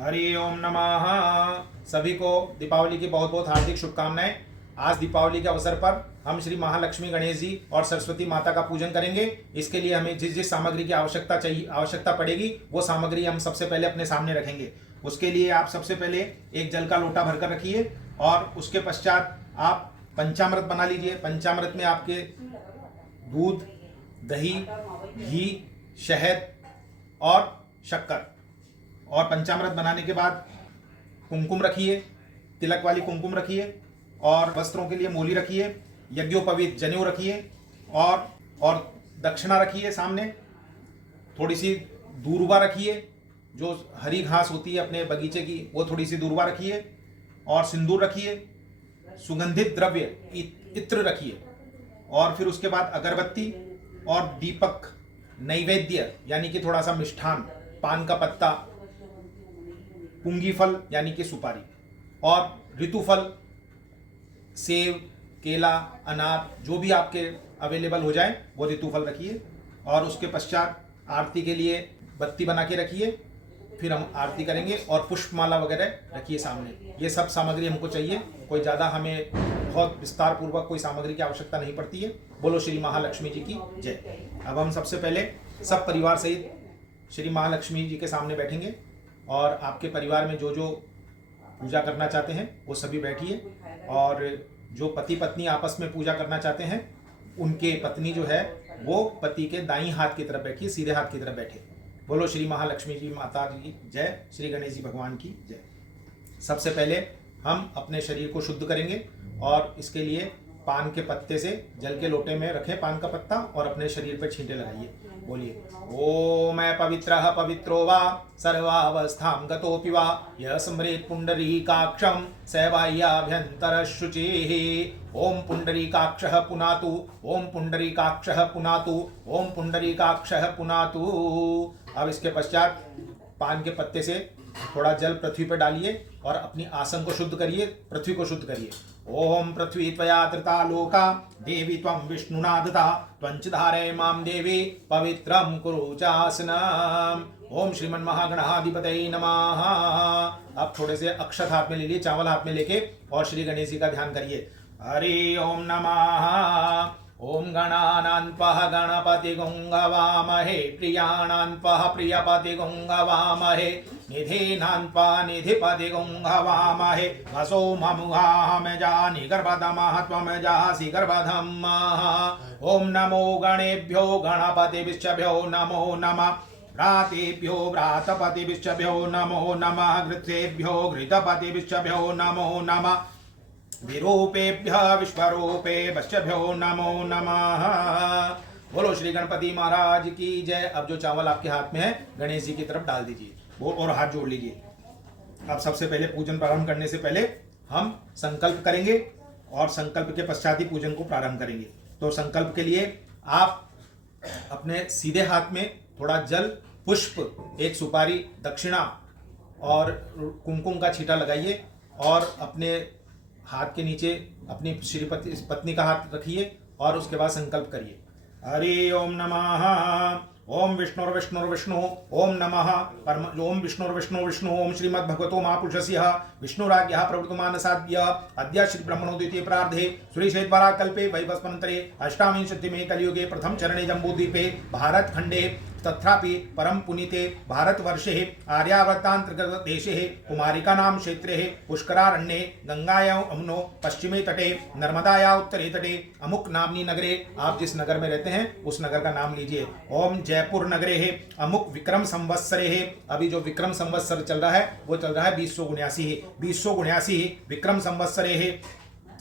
हरि ओम नमः। सभी को दीपावली की बहुत बहुत हार्दिक शुभकामनाएं। आज दीपावली के अवसर पर हम श्री महालक्ष्मी गणेश जी और सरस्वती माता का पूजन करेंगे। इसके लिए हमें जिस जिस सामग्री की आवश्यकता पड़ेगी वो सामग्री हम सबसे पहले अपने सामने रखेंगे। उसके लिए आप सबसे पहले एक जल का लोटा भरकर रखिए और उसके पश्चात आप पंचामृत बना लीजिए। पंचामृत में आपके दूध, दही, घी, शहद और शक्कर, और पंचामृत बनाने के बाद कुमकुम रखिए, तिलक वाली कुमकुम रखिए, और वस्त्रों के लिए मोली रखिए, यज्ञोपवीत जनेऊ रखिए, और दक्षिणा रखिए सामने। थोड़ी सी दूर्वा रखिए, जो हरी घास होती है अपने बगीचे की, वो थोड़ी सी दूर्वा रखिए, और सिंदूर रखिए, सुगंधित द्रव्य इत्र रखिए, और फिर उसके बाद अगरबत्ती और दीपक, नैवेद्य यानी कि थोड़ा सा मिष्ठान, पान का पत्ता, पुंगी फल यानी कि सुपारी, और ऋतुफल, सेब, केला, अनार, जो भी आपके अवेलेबल हो जाए वो ऋतुफल रखिए। और उसके पश्चात आरती के लिए बत्ती बना के रखिए। फिर हम आरती करेंगे और पुष्पमाला वगैरह रखिए सामने। ये सब सामग्री हमको चाहिए, कोई ज़्यादा हमें बहुत विस्तार पूर्वक कोई सामग्री की आवश्यकता नहीं पड़ती है। बोलो श्री महालक्ष्मी जी की जय। अब हम सबसे पहले सब परिवार सहित श्री महालक्ष्मी जी के सामने बैठेंगे, और आपके परिवार में जो जो पूजा करना चाहते हैं वो सभी बैठिए, और जो पति पत्नी आपस में पूजा करना चाहते हैं उनके पत्नी जो है वो पति के दाईं हाथ की तरफ बैठिए, सीधे हाथ की तरफ बैठे। बोलो श्री महालक्ष्मी जी माता जी की जय, श्री गणेश जी भगवान की जय। सबसे पहले हम अपने शरीर को शुद्ध करेंगे, और इसके लिए पान के पत्ते से जल के लोटे में रखें पान का पत्ता और अपने शरीर पर छींटे लगाइए। बोलिए ओम मैं पवित्रः पवित्रो वा सर्वावस्थां गतोऽपि वा यः स्मरेत् पुण्डरीकाक्षं स बाह्याभ्यन्तरः शुचिः। ओम पुण्डरीकाक्षः पुनातु, ओम पुण्डरीकाक्षः पुनातु, ओम पुण्डरीकाक्षः पुनातु। अब इसके पश्चात पान के पत्ते से थोड़ा जल पृथ्वी पर डालिए और अपनी आसन को शुद्ध करिए, पृथ्वी को शुद्ध करिए। ओम पृथ्वी त्वया धृता लोका देवी त्वं विष्णुना दत्ता त्वंच धारय मां देवी पवित्रं कुरु चासनम्। ओम श्रीमन महागणाधिपतये नमः। अब थोड़े से अक्षत हाथ में ले लिए, चावल हाथ में लेके, और श्री गणेश जी का ध्यान करिए। हरि ओम नमः। ओम गणानान्पः गणपतिगुं गवामहे प्रियाणान्पः प्रियपतिगुं गवामहे निधीनान्पः निधिपतिगुं गवामहे वसो ममुहाहमेजानि गर्भधमः त्वमेजासि गर्भधमः। ओम नमो गणेभ्यो गणपतिभ्यो नमो नमः। भ्रातेभ्यो भ्रातपतिभ्यो नमो नमः। घृतेभ्यो घृतपतिभ्यो नमो नमः। विरूपेभ्यः विश्वरूपेभ्यो नमो नमः। बोलो श्री गणपति महाराज की जय। अब जो चावल आपके हाथ में है गणेश जी की तरफ डाल दीजिए वो, और हाथ जोड़ लीजिए। अब सबसे पहले पूजन प्रारंभ करने से पहले हम संकल्प करेंगे, और संकल्प के पश्चात ही पूजन को प्रारंभ करेंगे। तो संकल्प के लिए आप अपने सीधे हाथ में थोड़ा जल, पुष्प, एक सुपारी, दक्षिणा और कुमकुम का छींटा लगाइए, और अपने हाथ के नीचे अपनी श्रीपति पत्नी का हाथ रखिए, और उसके बाद संकल्प करिए। हरि ओम नमः। ओम विष्णुर्विष्णुर्विष्णु ओम नमः परम। ओम विष्णुर्विष्णु विष्णु ओम श्रीमद्भगवतो महापुरुषस्य विष्णुराज्ञः प्रवर्तमानसाद्य अद्य श्री ब्रह्मणो द्वितीय प्रार्धे श्रीशैद्वारा कल्पे वैवस्वन्तरे अष्टाविंशतिमे कलियुगे प्रथम चरणे जम्बूद्वीपे भारत खंडे तथापि परम पुनीते भारतवर्षे आर्यावर्तांतर्गत देशे कुमारिका नाम क्षेत्रे पुष्करारण्ये गंगायां अम्नो पश्चिमे तटे नर्मदाया उत्तरे तटे अमुक नामनी नगरे। आप जिस नगर में रहते हैं उस नगर का नाम लीजिए। ओम जयपुर नगरे है अमुक विक्रम संवत्सरे है। अभी जो विक्रम संवत्सर चल रहा है वो चल रहा है 2079 विक्रम संवत्सरे है।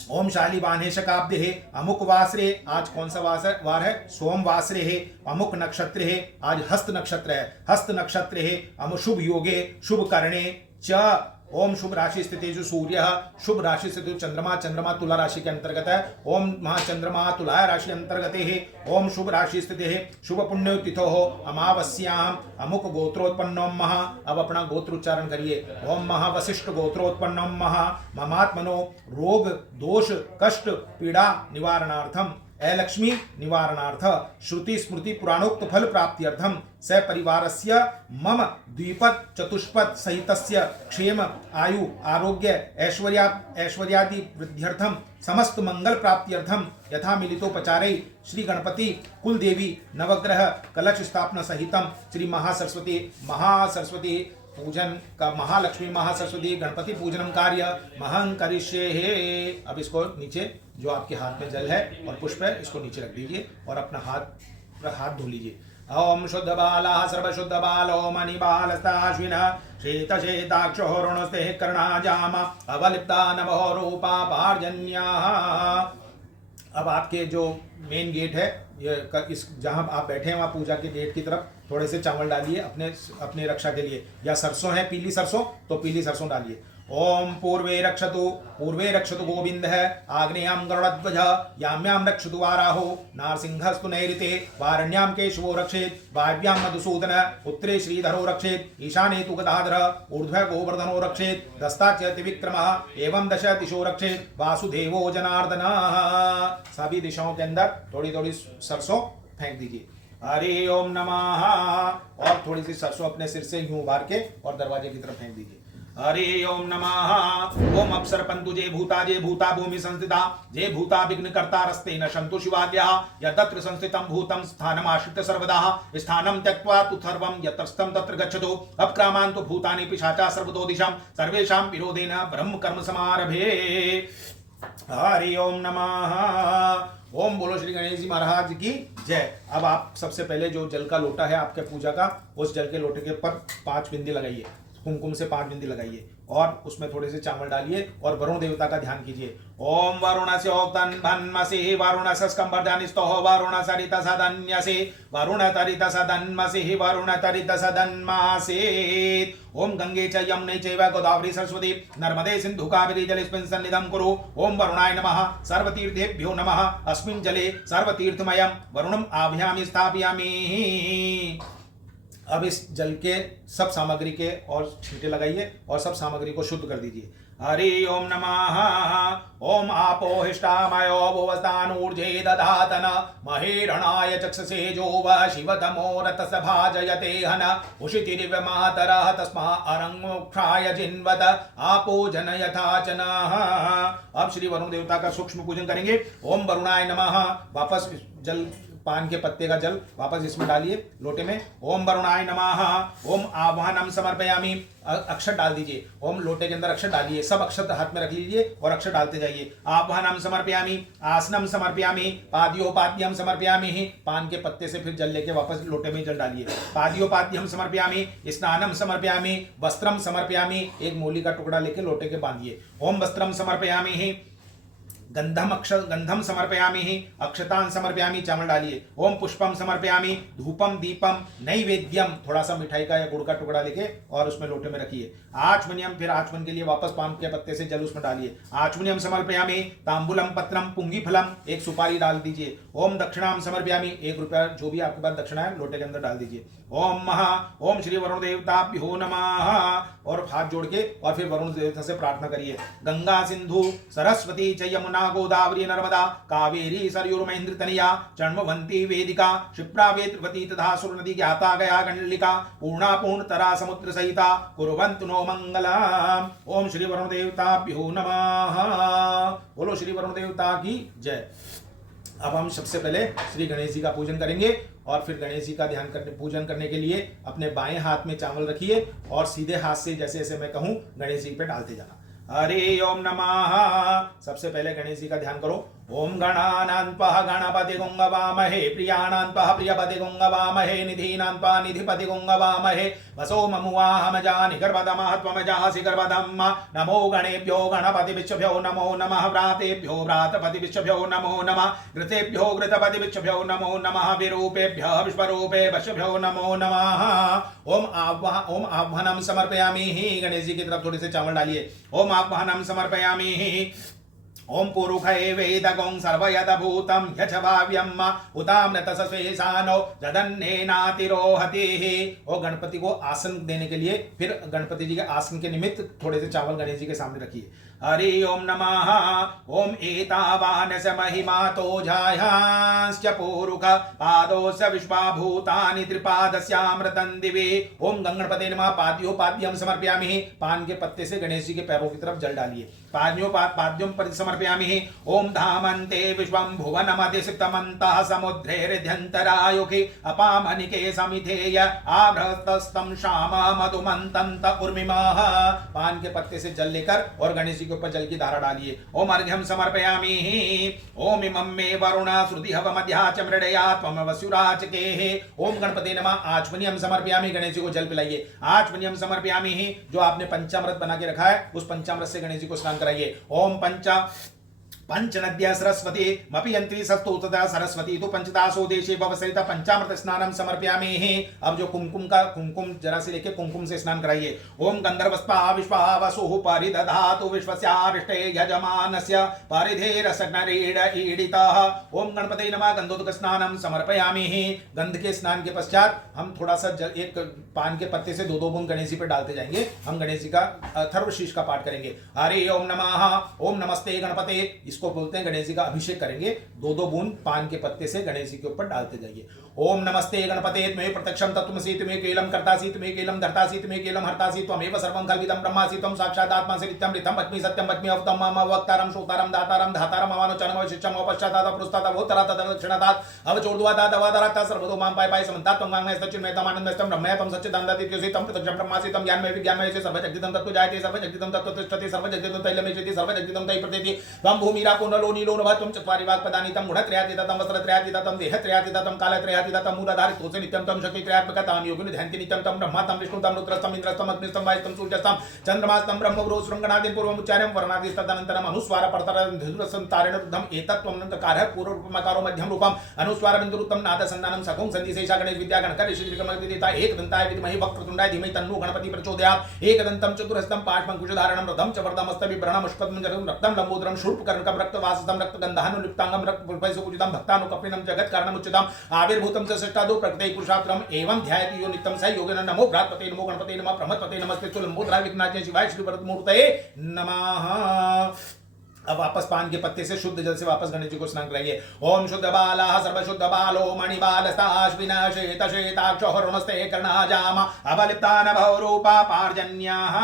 ओम शालिवाने शकाब्दे है अमुक वासरे। आज कौन सा वार है? सोम वासरे है। अमुक नक्षत्र है, आज हस्त नक्षत्र है। हस्त नक्षत्र है अमु शुभ योगे शुभ करणे च। ओम शुभ राशि स्थित जो सूर्य, शुभ राशि स्थित चंद्रमा, चंद्रमा तुला राशि के अंतर्गत है। ओम महाचंद्रमा तुला राशि अंतर्गत है। ओम शुभ राशि स्थित है शुभ पुण्य तिथो हो अमावस्याम अमुक गोत्रोत्पन्नो महा। अब अपना गोत्र उच्चारण करिए। ओम महावशिष्ठ गोत्रोत्पन्नो महा ममात्मनो रोग दोष कष्ट पीड़ा निवारणार्थम अलक्ष्मी निवारणार्थ श्रुति स्मृति पुराणोक्त फल प्राप्त्यर्थम स परिवारस्य मम द्विपद चतुष्पद सहितस्य क्षेम आयु आरोग्य ऐश्वर्यादि वृद्ध्यर्थम समस्त मंगल प्राप्त्यर्थम यथा मिलितोपचारे श्री गणपति कुल देवी नवग्रह कलश स्थापना सहितम श्री महासरस्वती पूजन का महालक्ष्मी महासरस्वती गणपति पूजनम कार्य महं करिष्ये। अब इसको नीचे जो आपके हाथ में जल है और पुष्प है इसको नीचे रख दीजिए और अपना हाथ धो लीजिए। ओम शुद्ध बाला सर्वशुद्ध बालो मणिबालस्ताश्विन शीत शीताक्षो ऋणस्ते कर्णाजाम अवलिप्ता नभो रूपा पार्जन्या। अब आपके जो मेन गेट है इस जहां आप बैठे हैं वहां पूजा के गेट की तरफ थोड़े से चावल डालिए अपने रक्षा के लिए, या सरसों है पीली सरसों तो पीली सरसों डालिए। ओम पूर्वे रक्षतु गोविंद है आग्नेयम गरुड़ध्वज याम्याम रक्षतु वाराहो नारसिंहस्तु नैऋते वारण्याम केशवो रक्षेत वायव्याम मधुसूदन उत्तरे श्रीधरो रक्षेत ईशाने तु गदाधर ऊर्ध्वे गोवर्धनो रक्षेत दस्ताच्च त्रिविक्रमः एवं दश दिशो रक्षेत वासुदेवो जनार्दन। सभी दिशाओं के अंदर थोड़ी थोड़ी सरसों फेंक दीजिए। हरि ओम नमः, और थोड़ी सी सरसों अपने सिर से यूं उभार के और दरवाजे की तरफ फेंक दीजिए। हरि ओम नमः। ओम अप्सर पंतु जे भूता भूमि संस्थिता जे भूता विघ्न कर्ता रस्ते न शंतु शिवाद्या यत्र संस्थितं भूतं स्थानम आश्रित सर्वदा स्थानं त्यक्त्वा तु सर्वं यत्रस्थं तत्र गच्छतु अपक्रामान्तु भूतानि पिशाचा सर्वतो दिशां सर्वेषां विरोधेन ब्रह्म कर्म समारभे। हरि ओम नमः। ओम बोलो श्री गणेश जी महाराज की जय। अब आप सबसे पहले जो जल का लोटा है आपके पूजा का, उस जल के लोटे के ऊपर 5 बिंदी लगाइए, कुमकुम से 5 बिंदी लगाइए और उसमें थोड़े से चावल डालिए और वरुण देवता का ध्यान कीजिए। ओम वरुणस्य ओक्तन भन्मसि वरुणस्य स्कंबर्धनिस्तो वरुण सरित सदन्यसि वरुण तरित सदन्मसि वरुण तरित सदन्मासि। ओम गंगे च यमुने चैव गोदावरी सरस्वती नर्मदे सिंधु कावेरी जलेस्मिन् सन्निधं कुरु। ओम वरुणाय नमः सर्वतीर्थेभ्यो नमः अस्मिन् जले सर्वतीर्थमयं वरुणम् आभ्यामि स्थापयामि। अब इस जल के सब सामग्री के और छींटे लगाइए और सब सामग्री को शुद्ध कर दीजिए। हरि ओम नमः। ओम आपो हिष्टामयो भुवस्तानूर्जे दधातन महेरणाय चक्षसे जो वह शिवतमो रतस भाजयते हन उषितिरिव मातरः तस्मा अरंगोक्षाय जिन्वत आपो जन यथाचन। अब श्री वरुण देवता का सूक्ष्म पूजन करेंगे। ओम वरुणाय नमः। वापस जल पान के पत्ते का जल वापस इसमें डालिए लोटे में। ओम वरुणाय नमः। ओम आह्वानम समर्पयामि। अक्षर डाल दीजिए। ओम लोटे के अंदर अक्षर डालिए, सब अक्षर हाथ में रख लीजिए और अक्षर डालते जाइए। आह्वानम समर्पयामि आसनम समर्पयामि पाद्योपाद्यम समर्पयामि। पान के पत्ते से फिर जल लेके वापस लोटे में जल डालिए। पाद्योपाद्यम समर्पयामि स्नानम समर्पयामि वस्त्रम समर्पयामि। एक मूली का टुकड़ा लेके लोटे के बांधिए। ओम वस्त्रम समर्पयामि गंधम समर्पयामि अक्षतान समर्पयामि। चावल डालिए। ओम पुष्पम समर्पयामि धूपम दीपम नैवेद्यम। थोड़ा सा मिठाई का या गुड़ का टुकड़ा लेके और उसमें लोटे में रखिए। आचमनियम, फिर आचमन के लिए वापस पान के पत्ते से जल उसमें डालिए। आचमनियम समर्पयामि तांबूलम पत्रम पुंगी फलम। एक सुपारी डाल दीजिए। ओम दक्षिणाम समर्पयामि। 1 रुपया जो भी आपके पास दक्षिणा है लोटे के अंदर डाल दीजिए। ओम श्री वरुण देवताभ्यो नमः। और हाथ जोड़ के और फिर वरुण देवता से प्रार्थना करिए। गंगा सिंधु सरस्वती च यमुना गोदावरी नर्मदा कावेरी सरयुर्महेन्द्र तनया चण्वन्ती वेदिका क्षिप्रा वेत्रवती तथा सुर नदी ज्ञाता गया गंडलिका पूर्णा पूर्णतरा समुद्र सहिता कुर्वन्तु नो मंगलम। ओम श्री वरुण देवताभ्यो नमः। बोलो श्री वरुण देवता की जय। अब हम सबसे पहले श्री गणेश जी का पूजन करेंगे और फिर गणेश जी का पूजन करने के लिए अपने बाएं हाथ में चावल रखिए और सीधे हाथ से जैसे जैसे मैं कहूं गणेश जी पे डालते जाना। हरि ओम नमः। सबसे पहले गणेश जी का ध्यान करो। ओम गणानान्पः गणपति गुंगवामहे प्रियाणान्पः प्रियपति गुंगवामहे निधीनान्पः निधिपति गुंगवामहे वसो ममुवाहमजानि गर्भदमहत्वमजासि गर्भदम्। नमो गणेभ्यो गणपतिभ्यो नमो नमः व्रातेभ्यो व्रातपतिभ्यो नमो नमः घृतेभ्यो घृतपतिभ्यो नमो नमः विरूपेभ्यः विश्वरूपेभ्यो नमो नमः। ओम आह्वानम समर्पयामि। गणेश जी की तरफ थोड़े से चावल डालिए। ओम आह्वानम समर्पयामि। ओम पुरुषये वेदगों सर्वयदभूतं यच्छवाव्यम उताम्रतसस्वेशानो जदन्नेनातिरोहति। और गणपति को आसन देने के लिए फिर गणपति जी के आसन के निमित्त थोड़े से चावल गणेश जी के सामने रखिए। हरि ओम नमः। ओम एतावानस महिमातो जायांश्च पूरुख पादोस्य विश्वाभूतानि त्रिपादस्यामृतं दिवे। ओम गणपते नमः। पाद्यो पाद्यम समर्पयामि। पान के पत्ते से गणेश जी के पैरों की तरफ जल डालिए। पाद्यों पर समर्पयामि। ओम धामन्ते विश्वं भुवनमधिसिक्तमन्तः समुद्रैर्ध्यन्तरायुखि अपामनिके समिधेय आभ्रतस्तं श्याम मधुमन्तन्त उर्मिमः। पान के पत्ते से जल लेकर और गणेश जी के ऊपर जल की धारा डालिए। ओम अर्घ्यं समर्पयामि। ओम इमं मे वरुण श्रुति हवमध्या च मृडया त्वं वसुराचकेः। ओम गणपते नमः। आचमनीयं समर्पयामि। गणेश जी को जल पिलाइए। आचमनीयं समर्पयामि। जो आपने पंचामृत बना के रखा है उस पंचामृत से गणेश जी को स्नान कराइए। ओम पंचनद्या सरस्वती मपियंत्री सस्तोतदा सरस्वती तो पंचदासो देशे भवसरिता पंचामृत स्नानम समर्पयामि। अब जो कुमकुम जरा से लेके कुमकुम से स्नान कराइए। ओम गंधर्वस्पा विश्वावसुः परिदधातु विश्वस्यारिष्टे यजमानस्य परिधेरसग्नरीड ईडितः। ओम गणपते नमः। गंधोदक स्नानम समर्पयामि। गंध के स्नान के पश्चात हम थोड़ा सा एक पान के पत्ते से दो बूंद गणेश जी पे डालते जाएंगे। हम गणेश जी का अथर्वशीष का पाठ करेंगे। हरि ओम नमः। ओम नमस्ते गणपते। इसको बोलते हैं गणेश जी का अभिषेक करेंगे। दो बूंद पान के पत्ते से गणेश जी के ऊपर डालते जाइए। ओम नमस्ते गणपते। त्वमेव प्रत्यक्षं तत्त्वमसि त्वमेव केवलं कर्तासि त्वमेव केवलं धर्तासि त्वमेव केवलं हर्तासि त्वमेव सर्वं खल्विदं ब्रह्मासि त्वं साक्षात् आत्मासि नित्यं ऋतं वच्मि सत्यं वच्मि अवतं मम वक्तारं श्रोतारं दातारं धातारं अवानोचनं अवशिष्टं अवपश्चातात् पृष्ठात् अवोत्तरात् दक्षिणात् अवचोर्ध्वात् अवादरात् सर्वतो मां पाहि समन्तात् त्वं वाङ्मयस्तच्चिन्मयतं आनन्दस्तं ब्रह्मयतं सच्चिदानन्दादित्योऽसि तं प्रत्यक्षं ब्रह्मासि तं ज्ञानमय विज्ञानमय सर्वजगदिदं तत्त्व जायते सर्वजगदिदं तत्त्व तिष्ठति सर्वजगदिदं तैलमेषति सर्वजगदिदं तै प्रतीति त्वं भूमिरापो नलो नीलो नभः त्वं चत्वारि वाक्पदानि तं गुणत्रयातीतं वस्त्रत्रयातीतं देहत्रयातीतं कालत्रयातीतं मूलाधारितो नित्यं तं शक्तित्रयात्मकतां योगिनो ध्यान्ति नित्यं तं ब्रह्मा तं विष्णु तं रुद्रस्तं इंद्रस्तं अग्निस्तं वायुस्तं सूर्यस्तं चन्द्रमास्तं ब्रह्मवरो शृङ्गनादिं पूर्वमुच्चार्यं वर्णादिस्तदनन्तरम् अनुस्वार परतरं तारेण रुद्धम् एतत्त्वं नन्तकारः पूर्वरूपमकारो मध्यं रूपम् अनुस्वार बिन्दुरुत्तम नादसन्धानं सखुं सन्धिशेषा गणेश विद्या गणकर ऋषिविक्रमविदिता एकदन्ताय विद्महे वक्रतुण्डाय धीमहि तन्नो गणपति प्रचोदयात्। एकदन्तं चतुरहस्तं पाशमङ्कुशधारणं रथं च वर्धमस्तबिभ्रणं मुष्कद्मजरं रक्तं लम्बोदरं शूर्पकर्णकं रक्तवाससं रक्तगन्धानं लिप्ताङ्गं रक्तपुष्पैः भक्तानुकपिनं जगत्कारणमुच्यताम् आविर्भूतं च सृष्टादो प्रकृते पुरुषात्रम एवं ध्यायति यो नित्यं स योगिनो नमो भ्रातपते नमो गणपते नमः प्रमथपते नमस्ते लंबोदराय विघ्नाचय शिवाय श्री वरदमूर्तये नमः। अब वापस पान के पत्ते से शुद्ध जल से वापस गणेश जी को स्नान कराइए। ओम शुद्ध बाला सर्वशुद्ध बालो मणिबालस्ताश्विना श्वेत श्वेताक्ष हरुणस्ते कर्णाजाम अवलिप्तान भवरूपा पार्जन्याः।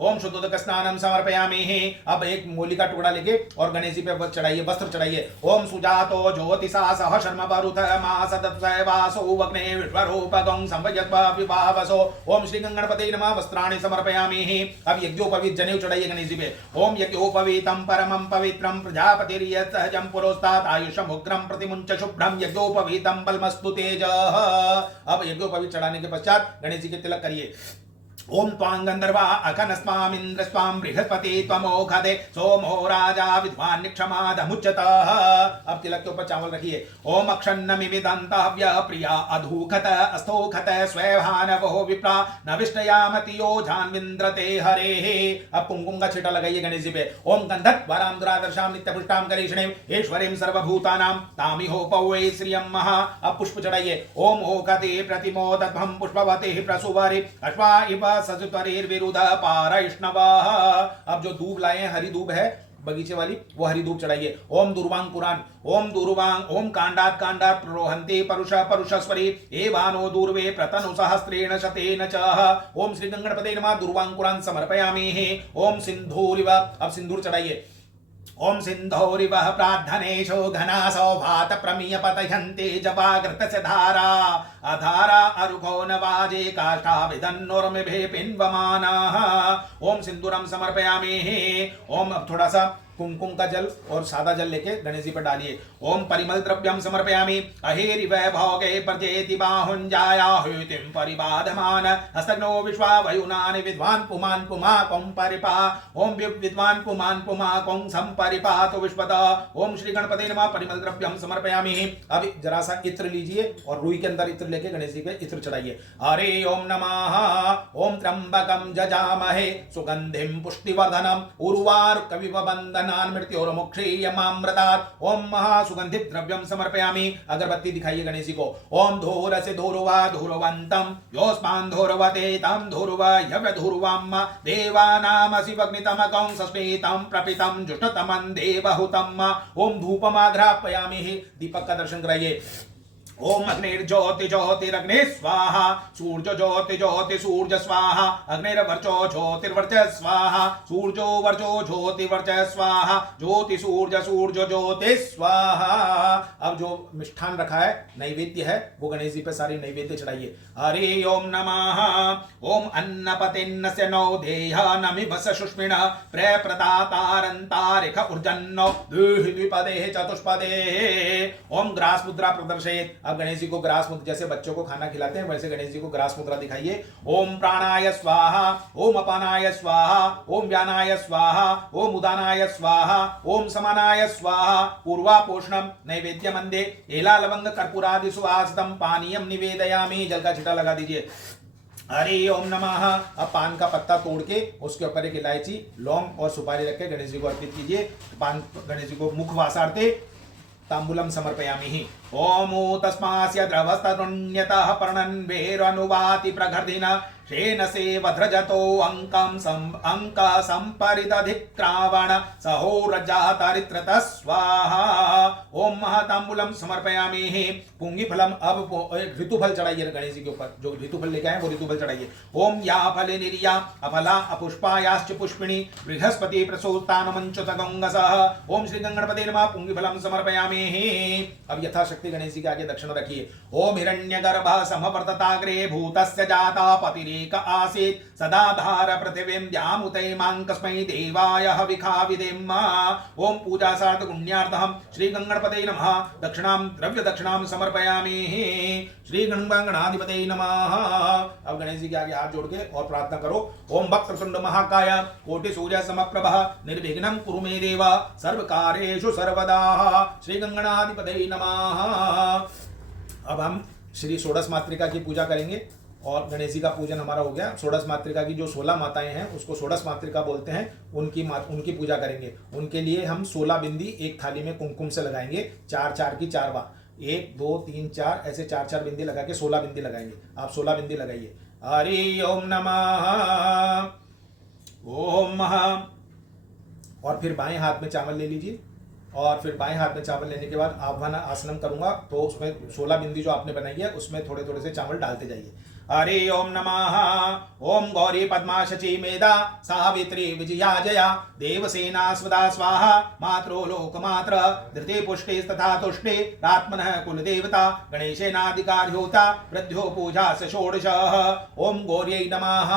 ओम शुद्धोदक स्नानम समर्पयामि। अब एक मूली का टुकड़ा लेके और गणेश जी पे चढ़ाइए, वस्त्र चढ़ाइए। ओम सुजातो ज्योतिषा सह शर्म वरुथ मास दत्सवासो वग्ने विश्वरूप गं संवयत्वा विभावसो। ओम श्री गणपते नमः। वस्त्राणि समर्पयामि। अब यज्ञोपवीत जनेऊ चढ़ाइए गणेश जी पे। ओम यज्ञोपवीतम परमं पवित्रं प्रजापतिर्यत् सहजं पुरोस्तात् आयुषम् उग्रं प्रतिमुञ्च शुभ्रं यज्ञोपवीतं बलमस्तु तेजः। अब यज्ञोपवीत चढ़ाने के पश्चात गणेश जी के तिलक करिए। ओम त्वां गंधर्वा अखनस्वामिन्द्र स्वां बृहस्पति त्वमोखदे सोमो राजा विद्वान् निक्षमादमुच्यतः। अब तिलक के ऊपर चावल रखिए। ओम अक्षन्नमिदन्तव्य प्रिया अधूखत अस्थोखत स्वैभानवो विप्रा नविष्टयामतियो जान्विन्द्रते हरेः। अब कुमकुम का छिटा लगाइए गणेश जी पे। ओम गंधत्वरां दुरादर्शां नित्यपुष्टां करीषणीं ईश्वरीं सर्वभूतानां तामिहोपवै श्रियं महा। अब पुष्प चढ़ाइए। ओम ओखते प्रतिमोदध्वं पुष्पवतेः प्रसुवरि अश्वा इव सजुतरीर्विरुध पारैष्णवः। अब जो दूब लाए हैं, हरी दूब है बगीचे वाली, वो हरी दूब चढ़ाइए। ओम दुर्वांग कुरान ओम दुर्वांग ओम कांडात कांडात प्रोहन्ति परुष परुषस्वरी एवानो दूर्वे प्रतनु सहस्रेण शतेन च। ओम श्री गणपते नमः। दुर्वांग कुरान समर्पयामि। ओम सिंधूरिव। अब सिंदूर चढ़ाइए। ओम सिंधौरिवः प्रार्थनेशो घना सौभात प्रमीय पतयन्ते जपाग्रतस्य धारा अधारा अरुघो न वाजे काष्ठा विदन्नुर्मिभे पिन्वमानाः। ओम सिंदूरम समर्पयामि। ओम अब थोड़ा सा कुमकुम का जल और सादा जल लेके गणेश जी पर डालिए। ओम परिमल द्रव्यम समर्पयामि। अहेरि वैभोगे प्रजेति बाहुञ्जायाहुतिं परिबाधमान हस्तग्नो विश्वावयुनानि विद्वान् पुमान् पुमाकं परिपा। ओम विद्वान् पुमान् पुमाकं संपरिपातु विश्वदा। ओम श्री गणपते नमः। परिमल द्रव्यम समर्पयामि। अब जरा सा इत्र लीजिए और रुई के अंदर इत्र लेके गणेश जी पे इत्र चढ़ाइए। हरे ओम नमः। ओम त्र्यंबकं जजामहे सुगंधिं पुष्टिवर्धनम् उर्वारुकविव वंदनम् मरणान् मृत्योर्मुक्षीयमामृतात्। ओम महासुगंधित द्रव्यम समर्पयामि। अगरबत्ती दिखाइए गणेश जी को। ओम धूरसे धूर्वा धूर्वन्तं योस्मान् धूर्वते तं धूर्व यव्यधूर्वम् देवानामसि वग्नितमकं सस्मितं प्रपितं जुष्टतमं देवहुतम्। ओम धूपमाघ्रापयामि। दीपक का दर्शन कराइए। ओम अग्निर्ज्योति ज्योतिरग्नि स्वाहा सूर्य ज्योति ज्योति सूर्य स्वाहा अग्निर्वर्चो ज्योतिर्वर्च स्वाहा सूर्यो वर्चो ज्योतिर्वर्च स्वाहा ज्योति सूर्य सूर्य ज्योति स्वाहा। अब जो मिष्ठान रखा है नैवेद्य है वो गणेश जी पे सारी नैवेद्य चढ़ाइए। हरि ओम नमः। ओम अन्नपतिन्नस्य नौदेह नमिभस सुष्मिण प्रप्रदातारंतारिख ऊर्जन्नो द्विपदे चतुष्पदे। ओम ग्रास मुद्रा प्रदर्शयेत्। अब गणेश जी को ग्रास मुद्रा, जैसे बच्चों को खाना खिलाते हैं वैसे गणेश जी को ग्रास मुद्रा दिखाइए। ओम प्राणाय स्वाहा ओम अपानाय स्वाहा ओम व्यानाय स्वाहा ओम उदानाय स्वाहा ओम समानाय स्वाहा। पूर्वापोषणम नैवेद्य मंदे एला लवंग कर्पूरादि सुवासितम पानीयम निवेदयामि। जल का छिटा लगा दीजिए। हरि ओम नमः। अब पान का पत्ता तोड़ के उसके ऊपर एक इलायची लौंग और सुपारी रख के गणेश जी को अर्पित कीजिए। पान गणेश जी को मुख वासार्थे तांबूलम समर्पयामि। ओम तस्मास्य द्रवस्तरुण्यतः पर्णन्वेरनुवाति प्रघर्दिन शेन से वध्रजतो अंकम अंक संपरिदधिक्रावण सहोरजातरित्रत स्वाहा। ओम महतांबूलम समर्पयामि। पुंगी फलम। अब ऋतुफल चढ़ाइए गणेश जी के ऊपर। जो ऋतुफल लेके आए वो ऋतुफल चढ़ाइए। ओम या फले निर्या अफला अपुष्पायाश्च पुष्पिणी बृहस्पति प्रसूतानमंचुत गंगसः। ओम श्री गंगणपते नमः। पुंगी फलम समर्पयामि। अब यथाशक्ति गणेश जी के आगे दक्षिण रखिए। ओम हिरण्यगर्भः समवर्तताग्रे भूतस्य जाता पतिरे आसीत् सदाधार पृथिवीं द्यामुतैमांकस्मै देवाय हविखाविदेम। ओम पूजा सार्थ पुण्यार्थम श्री गंगणपते नमः। दक्षिणां द्रव्य दक्षिणां समर्पयामि। श्री गणगणाधिपते नमः। अब गणेश जी के आगे हाथ जोड़ के और प्रार्थना करो। ओम वक्रतुंड महाकाय कोटि सूर्य समप्रभः निर्विघ्नं कुरु मे देव सर्वकार्येषु सर्वदा। श्री गंगणाधिपते नमः। अब हम श्री षोडश मातृका की पूजा करेंगे और गणेश जी का पूजन हमारा हो गया। षोडश मातृका की जो 16 माताएं हैं उसको षोडश मातृका बोलते हैं। उनकी पूजा करेंगे। उनके लिए हम 16 बिंदी एक थाली में कुमकुम से लगाएंगे। 4 की 4 बार 1 2 3 4 ऐसे 4 बिंदी लगा के 16 बिंदी लगाएंगे। आप 16 बिंदी लगाइए। हरि ओम नमः। ओम और फिर बाएं हाथ में चावल ले लीजिए और फिर बाएं हाथ में चावल लेने के बाद आह्वान आसनम करूंगा तो उसमें 16 बिंदी जो आपने बनाई है उसमें थोड़े थोड़े से चावल डालते जाइए। हरि ओम नमः। ओम गौरी पद्मा शची मेधा सावित्री विजया जया देवसेना स्वदा स्वाहा मात्रो लोकमात्र धृते पुष्टे तथा तुष्टे रात्मनः कुलदेवता गणेशेनाधिकार्योता वृद्ध्यो पूजा से षोडश। ओम गौर्यै नमः।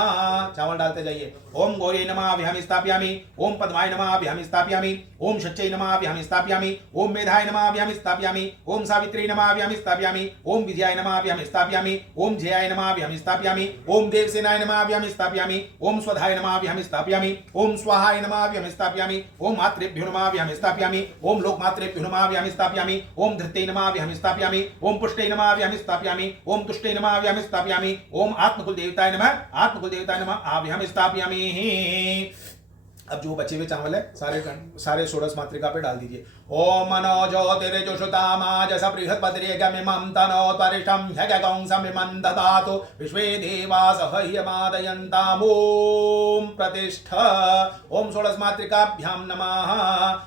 चावल डालते जाइए। ओम गौर्यै नमः अभ्याम स्थापयामि। ओम पद्माय नमः अभ्याम स्थापयामि। ओम शच्यै नमः अभ्याम स्थापयामि। ओम मेधाय नमः अभ्याम स्थापयामि। ओम सावित्री नमः अभ्याम स्थापयामि। ओम विजयाय नमः अभ्याम स्थापयामि। ओम जयाय नमः अभ्याम स्थापयामि। ओम देवसेनाय नमः अभ्याम स्थापयामि। ओम स्वधाय नमः अभ्याम स्थापयामि। ओम स्वाहाय नमः अभ्याम स्थापयामि। ओम मातृभ्यो नमः अभ्याम स्थापयामि। ओम लोकमातृभ्यो नमः अभ्याम स्थापयामि। ओम धृते नमः अभ्याम स्थापयामि। ओम पुष्टे नमः अभ्याम स्थापयामि। ओम तुष्टे नमः अभ्याम स्थापयामि। ओम आत्मकुल देवताय नमः अभ्याम स्थापयामि। अब जो बचे हुए चावल है सारे षोडश मातृका पे डाल दीजिए। ओम मनो ज्योतिर्जुषुतामाजस बृहस्पतिरेगमिमं तनो त्वरिष्ठं ह्यगंसमिमं ददातु विश्वे देवास ह्यमादयन्ताम्। ओम प्रतिष्ठ। ओम षोडश मातृकाभ्यां नमः।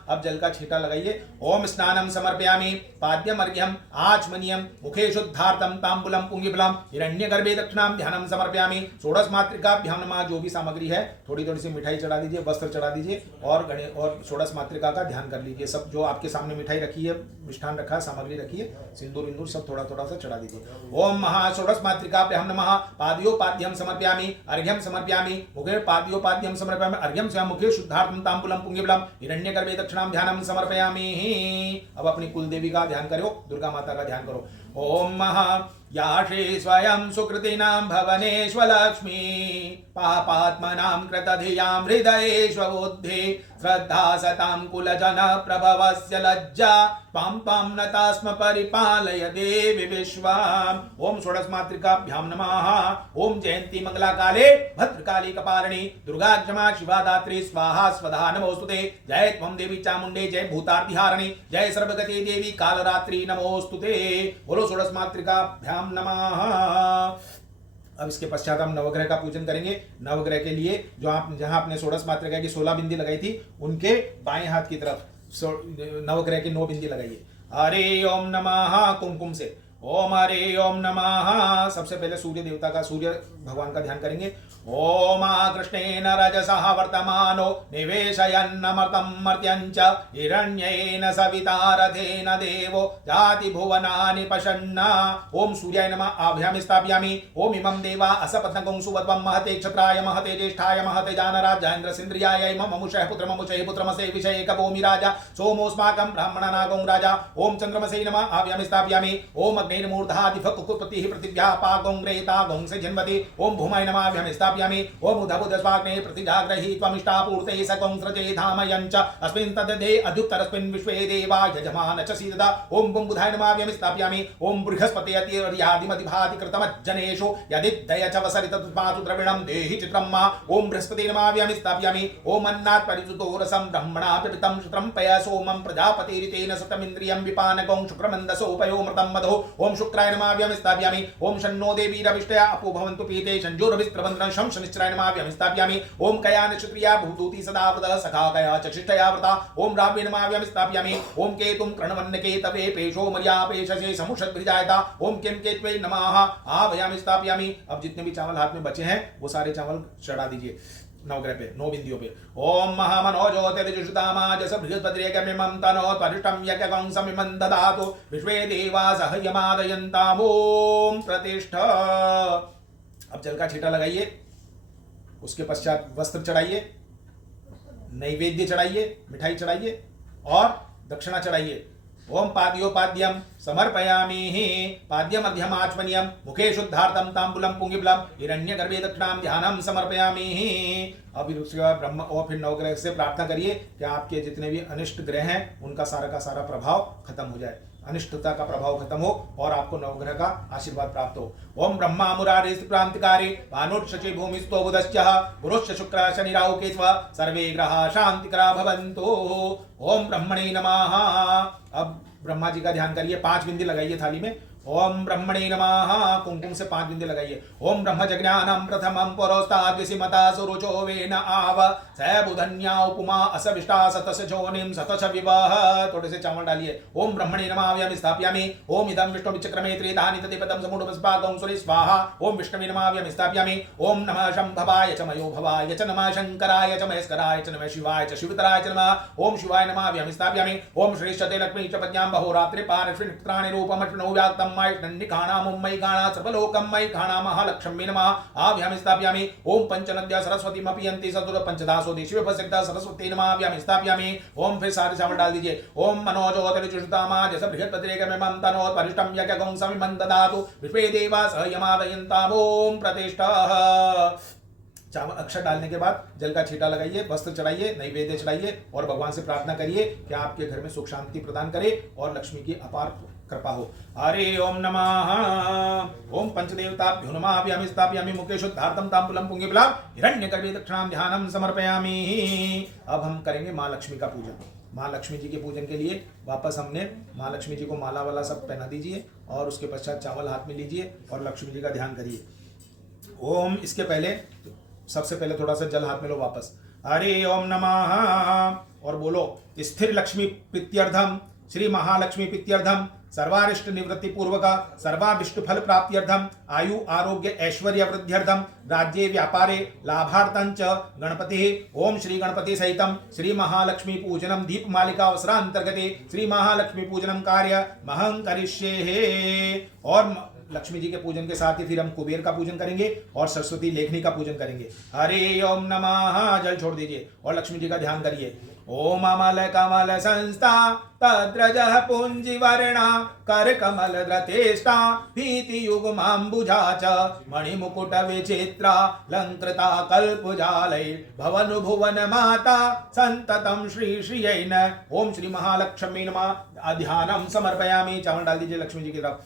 अब जल का छींटा लगाइए। ओम स्नानं समर्पयामि पाद्यम अर्घ्यम आचमनीयम मुखे शुद्धार्थम तांबूलम पुंगिफलम हिरण्यगर्भे दक्षिणां ध्यानं समर्पयामि। षोडश मातृकाभ्यां नमः। जो भी सामग्री है थोड़ी थोड़ी सी मिठाई चढ़ा दीजिए, वस्त्र चढ़ा दीजिए और षोडश मातृका का ध्यान कर लीजिए। सब जो आपके सामने मिठाई रखी है, मिष्ठान रखा है, सामग्री रखी है, सिंदूर इंदूर सब थोड़ा थोड़ा सा चढ़ा दीजिए। ओम महा षोडश मातृकाभ्यां नमः। पाद्योपाद्यं समर्पयामि अर्घ्यं समर्पयामि मुखे पाद्योपाद्यं समर्पयामि अर्घ्यं स्वयं मुखे शुद्धार्थं तांबूलं पुंगिफलम हिरण्यगर्भे दक्षिणां ध्यानं समर्पयामि। अब अपनी कुल देवी का ध्यान करो, दुर्गा माता का ध्यान करो। ओम महा या श्री स्वयं सुकृतिनां भवनेष्वलक्ष्मी पापात्मनां कृतधियां हृदयेष्वबुद्धि श्रद्धा सतां कुलजन प्रभवस्य लज्जा त्वां त्वां नता स्म परिपालय देवी विश्वाम्। ओम षोडश मातृकाभ्यां नमः। ओम जयंती मंगला काले भद्रकाली कपालिनी दुर्गा क्षमा शिवा दात्री स्वाहा स्वधा नमोस्तुते। जय त्वं देवी चामुंडे जय भूतार्तिहारिणी जय सर्वगते देवी कालरात्रि नमोस्तुते। बोलो षोडश मातृकाभ्यां नमः। अब इसके पश्चात हम नवग्रह का पूजन करेंगे। नवग्रह के लिए जो आप जहां आपने षोडश मातृका की 16 बिंदी लगाई थी उनके बाएं हाथ की तरफ नवग्रह की 9 बिंदी लगाइए। हरे ओम नमः कुमकुम से ओम हरे ओम नमः। सबसे पहले सूर्य देवता का सूर्य भगवान का ध्यान करेंगे। ओम कृष्णेन रजसः वर्तमानो निवेशयन्नमर्तं मर्त्यञ्च हिरण्येन सविता रथेन देवो जाति भुवनानि पशन्ना। ओम सूर्याय नमः आभ्यामि स्थापयामि। ओम इमं देवा असपत्नकं सुवद्वं महते क्षत्राय महते ज्येष्ठाय महते जानराजायेन्द्र सिंद्रियाय इमं ममुषः पुत्रमसे विषये कवोमि राजा सोमोऽस्माकं ब्राह्मणानागं राजा। ओम चंद्रमसे नमः आभ्यामि स्थापयामि। ओम अग्निर्मूर्धादिफकुकुत्पत्तिः पृथिव्याः पागं ग्रेता गंसे जन्मति। ओम भूमाय नमः आभ्यामि स्थापयामि। ओम उदबुदस्वाग्ने प्रतिजाग्रही त्वमिष्टापूर्ते सकं स्रजे धामयञ्च अस्मिन् तददे अद्युत्तरस्मिन् विश्वे देवा यजमान च सीददा। ओम बुं बुधाय नमः आभ्यामि स्थापयामि। ओम बृहस्पते अतिर्यादिमतिभाति कृतमज्जनेषु यदिदय च वसरित तस्मात् द्रविणं देहि चित्रं मा। ओम बृहस्पते नमः आभ्यामि स्थापयामि। ओम अन्नात् परिसुतो रसं ब्रह्मणा पिबतं श्रुतं पय सोमं प्रजापतिरितेन सतमिन्द्रियं विपानकं शुक्रमन्दसोपयोमृतं मधो। ओम शुक्राय नमः आभ्यामि स्थापयामि। ओम शन्नो देवी रविष्टया अपो भवन्तु पीते संजोरभिस्त्रबन्धनं शं शनिश्चराय नमः आभ्यामि स्थापयामि। ओम कया नक्षत्रिया भूतूति सदा वृतः सखा कया चक्षिष्टया वृता। ओम राव्ये नमः आभ्यामि स्थापयामि। ओम केतुं कृणवन्नकेतवे पेशो मर्यापेशसे समुषद्भिजायता। ओम किं केत्वे नमः आभ्यामि स्थापयामि। अब जितने भी चावल हाथ में बचे हैं वो सारे चावल चढ़ा दीजिए नवग्रह पे 9 बिंदियों पे। ओम महामनोज्योतिर्जुषुतामाजस बृहस्पतिरेकमिमं तनो त्वरिष्टं यज्ञकंसमिमं ददातु विश्वे देवा सहयमादयन्ताम्। ओम प्रतिष्ठा। अब जल का छींटा लगाइए। उसके पश्चात वस्त्र चढ़ाइए, नैवेद्य चढ़ाइए, मिठाई चढ़ाइए और दक्षिणा चढ़ाइए। ओम पाद्योपाद्यम समर्पयामि। पाद्यम मध्यमाचमनीयम मुखे शुद्धार्थम तांबूलम पुंगिबलम हिरण्यगर्भे दक्षिणाम ध्यानम समर्पयामि। अब उसके बाद ब्रह्म और फिर नवग्रह से प्रार्थना करिए कि आपके जितने भी अनिष्ट ग्रह हैं उनका सारा का सारा प्रभाव खत्म हो जाए, अनिष्टता का प्रभाव खत्म हो और आपको नवग्रह का आशीर्वाद प्राप्त हो। ओम ब्रह्मा मुरारिस्त क्रांतिकारी भानुर्षचि भूमिस्तो बुधश्च गुरुश्च शुक्र शनि राहु केतु सर्वे ग्रहा शांतिकरा भवन्तु। ओम ब्रह्मणे नमः। अब ब्रह्मा जी का ध्यान करिए। 5 बिंदी लगाइए थाली में। ओम ब्रह्मणे नमः। कुमकुम से 5 बिंदी लगाइए। ओम ब्रह्म जज्ञानम प्रथमं पुरोस्ताद्विसिमता सुरुचो वेन आव स बुधन्या उपमा असविष्टा सतस जोनिम सतस विवाह। थोड़े से चावल डालिए। ओम ब्रह्मणे नमः आभ्यामि स्थापयामि। ओम इदं विष्णु विचक्रमे त्रिधानि तदिपदं समुडस्पाकं सुरि स्वाहा। ओम विष्णवे नमः आभ्यामि स्थापयामि। ओम नमः शंभवाय च मयो भवाय च नमः शंकराय च महेश्वराय च नमः शिवाय च शिवतराय च नमः। ओम शिवाय नमः आभ्यामि स्थापयामि। ओम श्रीश्चते लक्ष्मी च पद्यां बहोरात्रि पार्श्वे नक्षत्राणि रूपमश्विनौ व्याक्तं मयि मुम्मयि गाणा सर्वलोकं मयि गाणा महालक्ष्मी नमः आभ्यामि स्थापयामि। ओम पंचनद्या सरस्वतीमपि यन्ति सतुर पंचदासो देशे उपसिद्धा सरस्वती नमः आभ्यामि स्थापयामि। ओम फिर सारे चावल डाल दीजिए। ओम मनोजोतिर्जुषुतामा जस बृहस्पतिरेकमिमं तनो त्वरिष्टं यज्ञकंसमिमं ददातु विश्वे देवा सहयमादयन्ताम्। ओम प्रतिष्ठा। चावल अक्षर डालने के बाद जल का छींटा लगाइए, वस्त्र चढ़ाइए, नैवेद्य चढ़ाइए और भगवान से प्रार्थना करिए कि आपके घर में सुख शांति प्रदान करे और लक्ष्मी की अपार कृपा हो। हरे ओम नमः। ओम पंचदेवताभ्यो नमः आभ्यामि स्थापयामि मुखे शुद्धार्थम तांबूलम पुंगिबलम हिरण्यगर्भे दक्षिणाम ध्यानम समर्पयामि। अब हम करेंगे माँ लक्ष्मी का पूजन। माँ लक्ष्मी जी के पूजन के लिए वापस हमने माँ लक्ष्मी जी को माला वाला सब पहना दीजिए और उसके पश्चात चावल हाथ में लीजिए और लक्ष्मी जी का ध्यान करिए। ओम इसके पहले सबसे पहले थोड़ा सा जल हाथ में लो वापस। हरे ओम नमः और बोलो स्थिर लक्ष्मी प्रीत्यर्थम श्री महालक्ष्मी प्रीत्यर्थम सर्वारिष्ट निवृत्ति पूर्वक सर्वाभिष्ट फल प्राप्त्यर्थम आयु आरोग्य ऐश्वर्य वृद्ध्यर्थम राज्ये व्यापारे लाभार्थं च गणपति। ओम श्री गणपति सहितम श्री महालक्ष्मी पूजनम दीपमालिका अवसरांतर्गते श्री महालक्ष्मी पूजनम कार्य महं करिष्ये। और लक्ष्मी जी के पूजन के साथ ही फिर हम कुबेर का पूजन करेंगे और सरस्वती लेखनी का पूजन करेंगे। हरि ओम नमः। जल छोड़ दीजिए और लक्ष्मी जी का ध्यान करिए। ओम अमल कमल संस्था तद्रजः पुंजिवर्णा कर कमल धृतेष्टा भीति युग्माम्बुजा च मणिमुकुट विचित्रा लंकृता कल्पजालै भवन भुवन माता संततम श्री श्रियै न। ओम श्री महालक्ष्मी नमः। ध्यानम समर्पयामि। चावल डाल दीजिए लक्ष्मी जी की तरफ।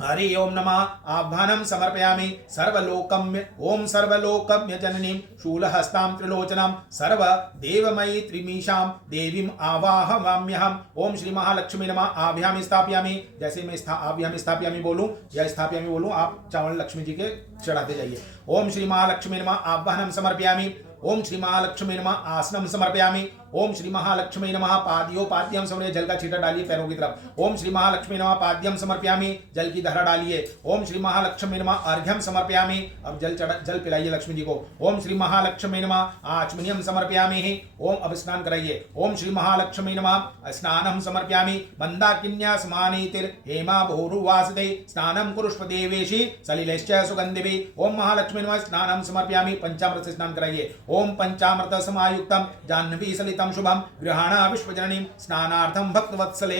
हरि ओम नमः। आह्वानं समर्पयामि। सर्वलोकम्य ओम सर्वलोकम्य जननीं शूलहस्तां त्रिलोचनां सर्व देवमयी त्रिमीशां देवीं आवाहयाम्यहम्। ओम श्री महालक्ष्मी नमः। आभ्याम स्थापयामि। जैसे मैं आभ्याम स्थापयामि बोलूं या स्थापयामि बोलूं, आप चावल लक्ष्मी जी के चढ़ाते जाइए। ओम श्री महालक्ष्मी नमः। आह्वानं समर्पयामि। ओम श्री महालक्ष्मी नमः। आसनम समर्पयामि। ओम श्री महालक्ष्मी नमः। पाद्यो पाद्यम समर्पयामि। जल का छींटा डालिए पैरों की तरफ। ओम श्री महालक्ष्मी नमः। पाद्यम समर्पयामि। जल की धारा डालिए। ओम श्री महालक्ष्मी नमः। अर्घ्यम समर्पयामि। अब जल पिलाइए लक्ष्मी जी को। ओम श्री महालक्ष्मी नमः। आचमनीयम समर्पयामि। ओम अब स्नान कराइए। ओम श्री महालक्ष्मी नमः। स्नानम समर्पयामि। मंदाकिन्या समानीतिर हेमा भोरुवासदे स्नानम कुरुष्व देवेशी सलिलश्च सुगंधिभिः। ओम महालक्ष्मी नमः। स्नानम समर्पयामि। पंचामृत से स्नान कराइए। ओम पंचामृत समायुक्तम जाह्नवी सलितम शुभम गृहाणा विश्वजननीं स्नानार्थम भक्तवत्सले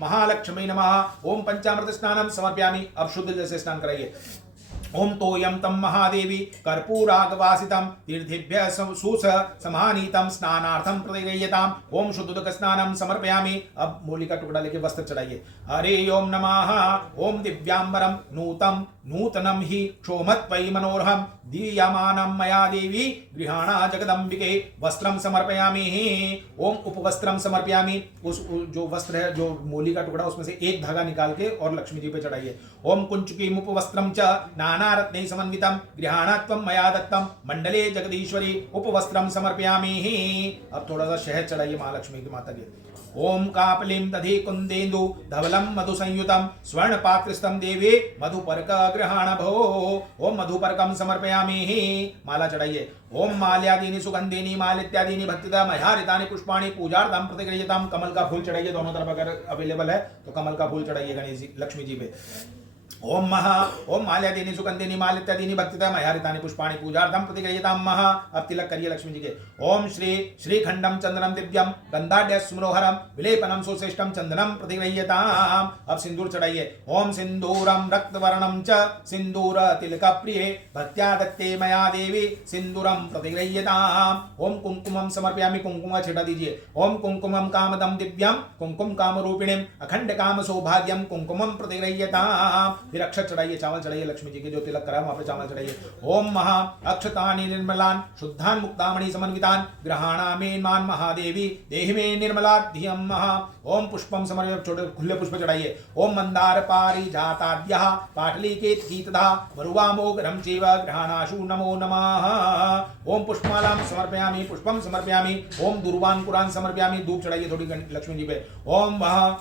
महालक्ष्मी नमः। ओम पंचामृत स्नानम समर्पयामि। अब शुद्ध जल से स्नान कराइए। ओम तोयम तम महादेवी कर्पूरागवासितम तीर्थेभ्यः सुस समानीतम स्नानार्थम प्रतिगृह्यताम। ओम शुद्धोदक स्नानम समर्पयामि। अब मूली का टुकड़ा लेके वस्त्र चढ़ाइए। हरे ओम नमः। ओम दिव्यांबरम नूतनम ही क्षोमत्वयि मनोरहम दीयमानं मया देवी गृहाणा जगदम्बिके वस्त्रम समर्पयामि। ओम उपवस्त्रम समर्पयामि। उस जो वस्त्र है, जो मूली का टुकड़ा, उसमें से एक धागा निकाल के और लक्ष्मी जी पे चढ़ाइए। ओम कुंचुकीम उपवस्त्रम च नानारत्नैः समन्वितं गृहाणात्वं मया दत्तं मंडले जगदीश्वरी उपवस्त्रम समर्पयामि। अब थोड़ा सा शहद चढ़ाइए महालक्ष्मी की माता के। ओम कापलिं दधि कुंदेन्दु धवलं मधु संयुतं स्वर्ण पात्रस्थं देवे मधुपर्क गृहाण भो। ओम मधुपर्कम समर्पयामि। माला चढ़ाइए। ओम माल्यादीनि सुगंधिनी मालित्यादीनि भक्तिदा मह्यारितानि पुष्पाणि पूजार्थं प्रतिगृह्यताम्। कमल का फूल चढ़ाइए दोनों तरफ, अगर अवेलेबल है तो कमल का फूल चढ़ाइए गणेश जी लक्ष्मी जी पे। ओम माल्यादीनि सुगंधिनी मालित्यादीनि भक्तिदा मह्यारितानि पुष्पाणि पूजार्थं प्रतिगृह्यताम् महा। अब तिलक करिए लक्ष्मी जी के। ओम श्रीखंडम चंदनम दिव्यम गंधाढ्य स्मरोहरम विलेपनम सुश्रेष्ठम चंदनम प्रतिगृह्यताम्। अब सिंदूर चढ़ाइए। ओम सिंदूरम रक्तवर्णम च सिंदूर तिलक प्रिये भक्त्या दत्ते मया देवी सिंदूरम प्रतिगृह्यताम्। ओम कुंकुमम समर्पयामि। कुंकुम का छींटा दीजिए। ओम कुंकुमम कामदम दिव्यम कुंकुम काम रूपिणीम अखंड काम सौभाग्यम कुंकुमम प्रतिगृह्यताम्। फिर अक्षत चढ़ाइए, चावल चढ़ाइए लक्ष्मी जी के, जो तिलक करा वहां पे चावल चढ़ाइए। ओम महा अक्षतानि निर्मलान शुद्धान मुक्तामणि समन्वितान ग्रहाणामेन्मान महादेवी देहि मे निर्मला धियम महा। ओम पुष्पम समर्पयामि। छोटे खुले पुष्प चढ़ाइए। ओम मंदार पारिजाताद्यः पाटलीकेत गीतधा मरुवामोगरम चैव ग्रहाणाशु नमो नमः। ओम पुष्पमालां समर्पयामि। पुष्पम समर्पयामि। ओम दुर्वांकुरान् समर्पयामि। धूप चढ़ाइए थोड़ी लक्ष्मी जी पे। ओम वह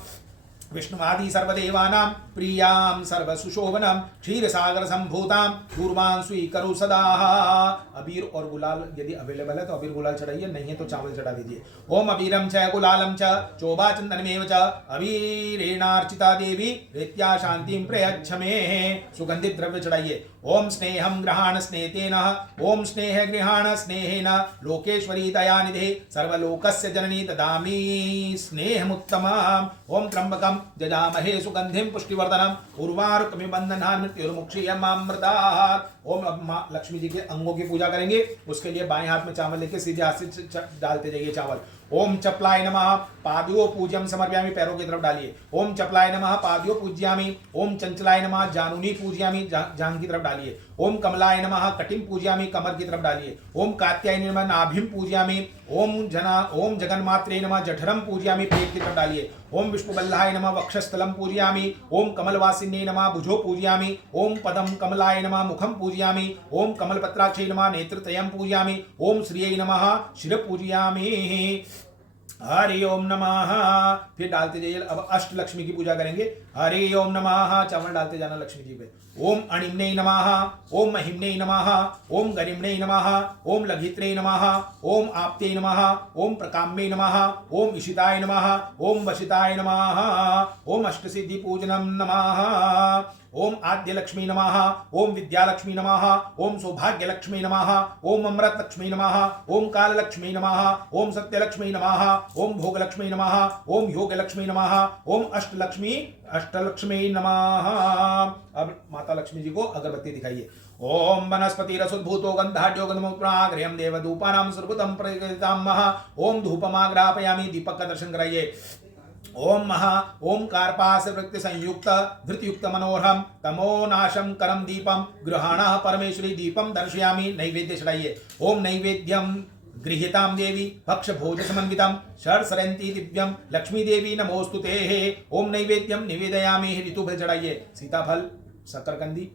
विष्णुवादी सर्वदेवानां प्रियां सर्वसुशोभनं क्षीरसागर संभूतां दूर्वां स्वीकरु सदा। अबीर और गुलाल यदि अवेलेबल है तो अबीर गुलाल चढ़ाइए, नहीं है तो चावल चढ़ा दीजिए। ओम अबीरम च गुलालम च चोभा चंदनमेव च अबीरेणार्चिता देवी रीत्या शांतिं प्रयच्छ मे। सुगंधित द्रव्य चढ़ाइए। ओम स्नेहम गृहाण स्नेहेन ओम स्नेह गृहाण स्नेहेन लोकेश्वरी दयानिधे सर्वलोकस्य जननी ददामि स्नेहमुत्तमम्। ओम त्र्यंबकम जजामहे सुगंधिम पुष्टिवर्धनम उर्वारुकमिव बंधनान् मृत्युर्मुक्षीयमामृतात्। ओम अब मां लक्ष्मी जी के अंगों की पूजा करेंगे। उसके लिए बाएं हाथ में चावल लेके सीधे हाथ से डालते जाइए चावल। ओम चपलाय नमः पादयो पूज्यम समर्पयामि। पैरों की तरफ डालिए। ओम चपलाय नमः पादयो पूज्यामि। ओम चंचलाय नमः जानुनी पूज्यामि। जांघ की तरफ डालिए। ओम कमलाय नमः कटिम पूज्यामि। कमर की तरफ डालिए। ओम कात्यायनी नमः नाभिम पूज्यामि। ओम जगन्मात्रे नमः जठरम पूज्यामि। पेट की तरफ डालिए। ओम विष्णुबल्लाय नमः वक्षस्थलम पूज्यामि। ओम कमलवासिन्ये नमः भुजो पूज्यामि। ओम पदम कमलाय नमः मुखम पूज्यामि। ओम कमलपत्राक्षै नमः नेत्रत्रयं पूज्यामि। ओम श्रियै नमः शिर पूज्यामि। हरि ओम नमः। फिर डालते जाइए। अब अष्ट लक्ष्मी की पूजा करेंगे। हरि ओम नमः। चावल डालते जाना लक्ष्मी जी पे। ओम अणिम्ने नमः, ओम महिम्ने नमः, ओम गरिम्ने नमः, ओम लघित्रे नमः, ओम आप्ते नमः, ओम प्रकाम्ये नमः, ओम इशिताय नमः, ओम वशिताय नमः, ओम अष्टसिद्धि पूजनम नमः, ओम आद्य लक्ष्मी नमः, ओम विद्यालक्ष्मी नमः, ओम सौभाग्य लक्ष्मी नमः, ओम अमृत लक्ष्मी नमः, ओम काल लक्ष्मी नमः, ओम सत्य लक्ष्मी नमः, ओम भोग लक्ष्मी नमः, ओम योग लक्ष्मी नमः, ओम अष्टलक्ष्मी नमः। अब माता लक्ष्मी जी को अगरबत्ती दिखाइए। ओम वनस्पति रसोद्भूतो गंधाढ्यो गंधमुत्राग्रयम देवधूपानां सर्वतम प्रकृतामः। ओम धूपमाग्रापयामि, दीपक का दर्शन कराइए। ओम महा ओम कार्पास वृत्ति संयुक्त धृतयुक्त मनोहरम तमोनाशम करम दीपम गृहाणः परमेश्वरी दीपम दर्शयामि। नैवेद्य चढ़ाइए। ओम नैवेद्यम गृहीताम देवी भक्ष भोज समन्वितम शरसरंती दिव्यम लक्ष्मी देवी नमोस्तुते। ओम नैवेद्यम निवेदयामि। ऋतुफल चढ़ाइए। सीताफल, शकरकंदी,